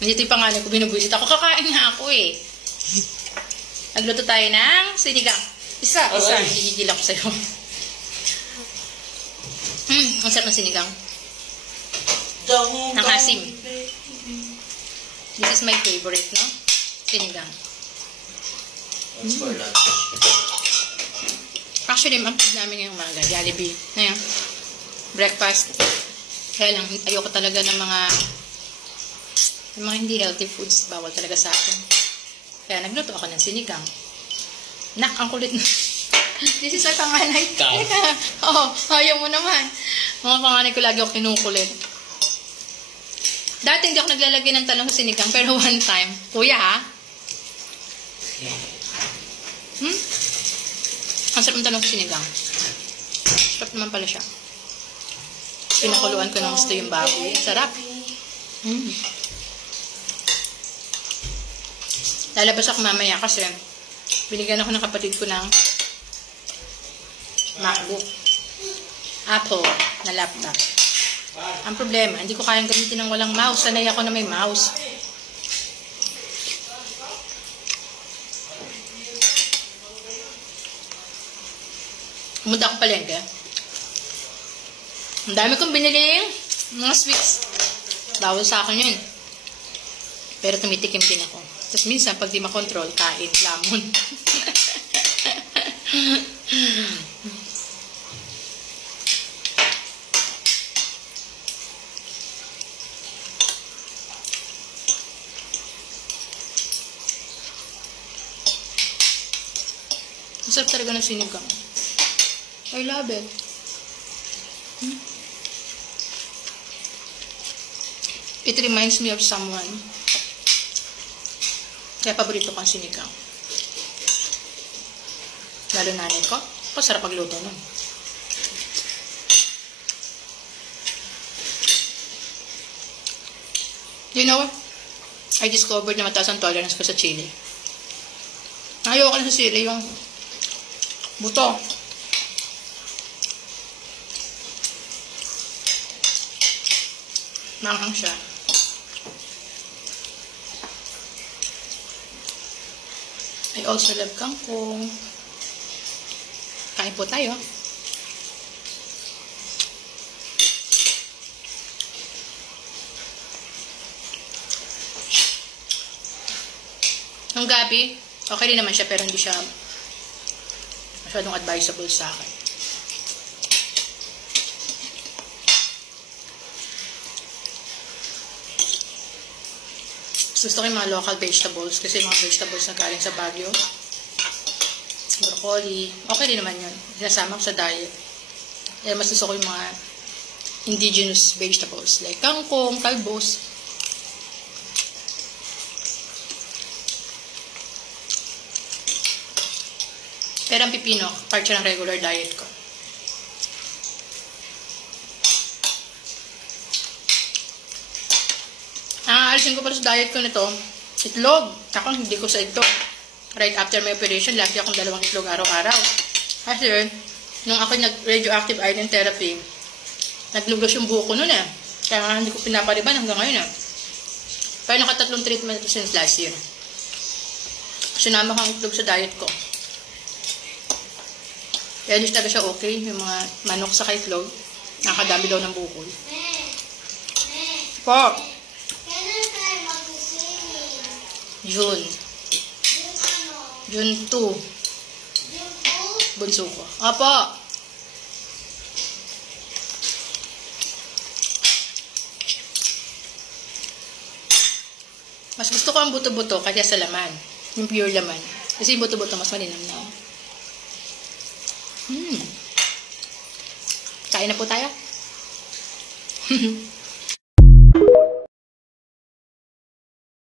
Nandito yung pangalan ko, binubuisit ako. Kakain nga ako eh. Nagluto tayo ng sinigang. Isa. Hihigil ako sa'yo. Ang sarap ng sinigang. Ang asim. This is my favorite, no? Sinigang. That's for lunch. Actually, ang food namin ngayong umaga, Jollibee. Ngayon, breakfast. Kaya lang, ayoko talaga ng mga hindi healthy foods. Bawal talaga sa akin. Kaya nagluto ako ng sinigang. Nak, ang kulit na. This is our panganay. Oo, ayaw mo naman. Mga panganay ko lagi ako kinukulit. Dati hindi ako naglalagay ng talong sa sinigang, pero one time, kuya ha? Ang sarap ng talong sa sinigang. Sarap naman pala siya. Pinakuluan ko ng gusto yung baboy. Sarap. Lalabas ako mamaya kasi binigyan ako ng kapatid ko ng MacBook. Apple na laptop. Ang problema, hindi ko kayang gamitin ng walang mouse. Sanay ako na may mouse. Pumunta ako palengke. Ang dami kong biniling mga sweets. Bawal sa akin yun. Pero tumitikim din ako. Tapos minsan, pag di makontrol, kain, lamon. Masarap talaga ng sinigang. I love it. It reminds me of someone. Kaya paborito ko ang sinigang. Lalo nanay ko. Sarap magluto nun. You know, I discovered na mataas ang tolerance ko sa chili. Ayoko na sa chili yung buto. Manghang siya. I also love kangkong. Kain po tayo. Nung gabi, okay din naman siya pero hindi siya masyadong advisable sa akin. Gusto ko yung mga local vegetables kasi mga vegetables na galing sa Baguio. Broccoli. Okay din naman yun. Sinasama ko sa diet. Kaya mas gusto ko yung mga indigenous vegetables like kangkong, talbos. Pero ang pipino, part siya ng regular diet ko. Alisin ko pala sa diet ko nito, itlog. Ako hindi ko sa itlog. Right after my operation, lagi akong 2 itlog araw-araw. Kasi, nung ako nag-radioactive iodine therapy, naglugos yung buko nun eh. Kaya hindi ko pinapariban hanggang ngayon eh. Pero naka-3 treatment ito since last year. Sinama ko ang itlog sa diet ko. Kaya hindi talaga siya okay. Yung mga manok sa itlog, nakakadami daw ng bukol. Po! June. June 2. Bunso ko. Apo. Mas gusto ko ang buto-buto kaya sa laman. Yung pure laman. Kasi yung buto-buto mas malinam na. Kain na po tayo.